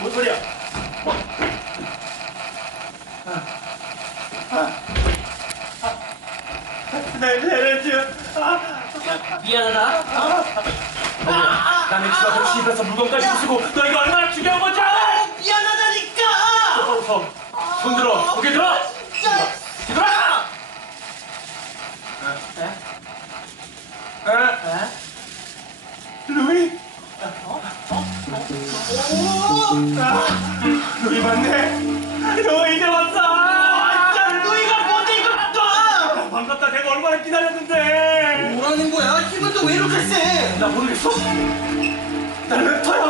뭔 소리야? 냄새를 지 미안하다. 어? 어 남의 집 앞으로 시집에서 물건까지 부수고 너 이거 얼마나 중요한 건지 알아? 미안하다니까! 어서 손 들어, 고개 들어! 아, 루이 맞네 루이 이제 왔어 야, 루이가 뭔데 이거 놔. 반갑다 내가 얼마나 기다렸는데 뭐라는 거야? 기분 도 왜 이렇게 세? 나 모르겠어 나는 웹터야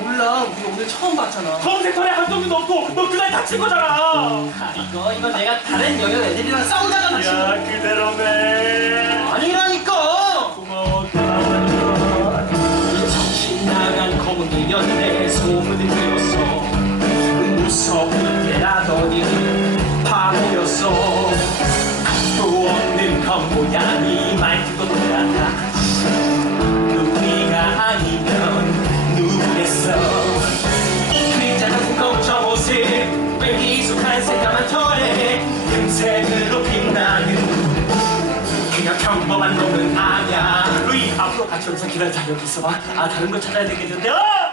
몰라. 우리 오늘 처음 봤잖아. 검색터에 한동규도 없고 너 그날 다친 거잖아 아, 이거 이거 내가 다른 여여 애들이랑 싸우다가 다친 거. 야 그대로네 개였네 소문을 들었어. 무섭은 개라더니 바보였어. 또 없는 겉모양이 말투도 똑같아 우리가 아니면 누구겠어? 그림자 같은 검정 옷을 왜 익숙한 새까만 털에 금색으로 빛나는 그냥 평범한 놈은 아냐 루이 앞으로 같이 여기서 기다리자 여기 있어봐. 아 다른 거 찾아야 되겠는데. 어!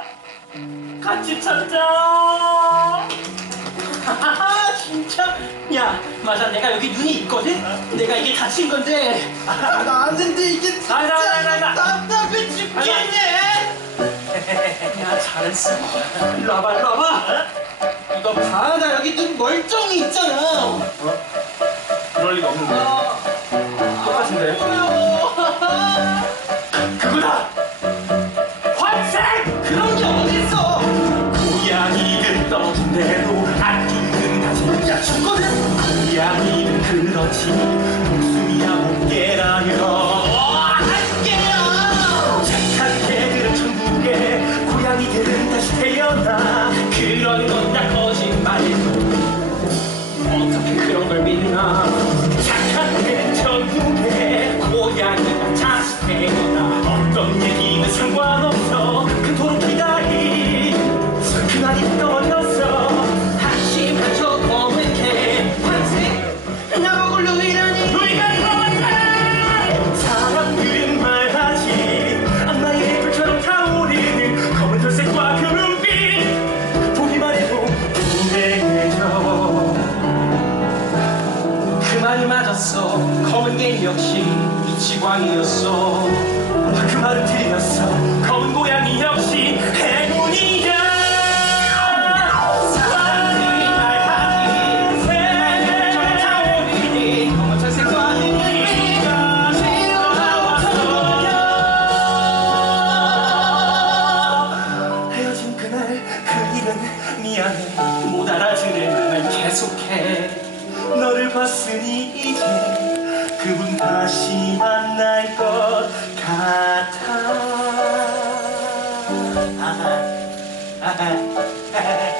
같이 찾자 하하 진짜. 야 맞아. 내가 여기 눈이 있거든? 내가 이게 다친 건데. 나는데 이게 진짜 나, 나, 나, 나, 나. 답답해 죽겠네. 야 잘했어. 일로 와봐 일로 와봐. 이거 봐. 나 여기 눈 멀쩡히 있잖아. 어? 그럴 리가 없는데. 아, 고양이는 그렇지. 목숨이야 못개라면 할게요! 착한 개들은 천국에 고양이들은 다시 태어나. 그런 건 다 거짓말이고. 어떻게 그런 걸 믿나? 착한 개는 천국에 고양이가 다시 태어나. 어떤 얘기는 상관없어 역시 이치광이었어. 그 말은 틀렸어 검은 고양이 역시 헤어진 그날 그 일은 미안해. 못 알아주는 말 계속해. 너를 봤으니 이제 그분 다시 만날 것 같아. 아하, 아하, 아하.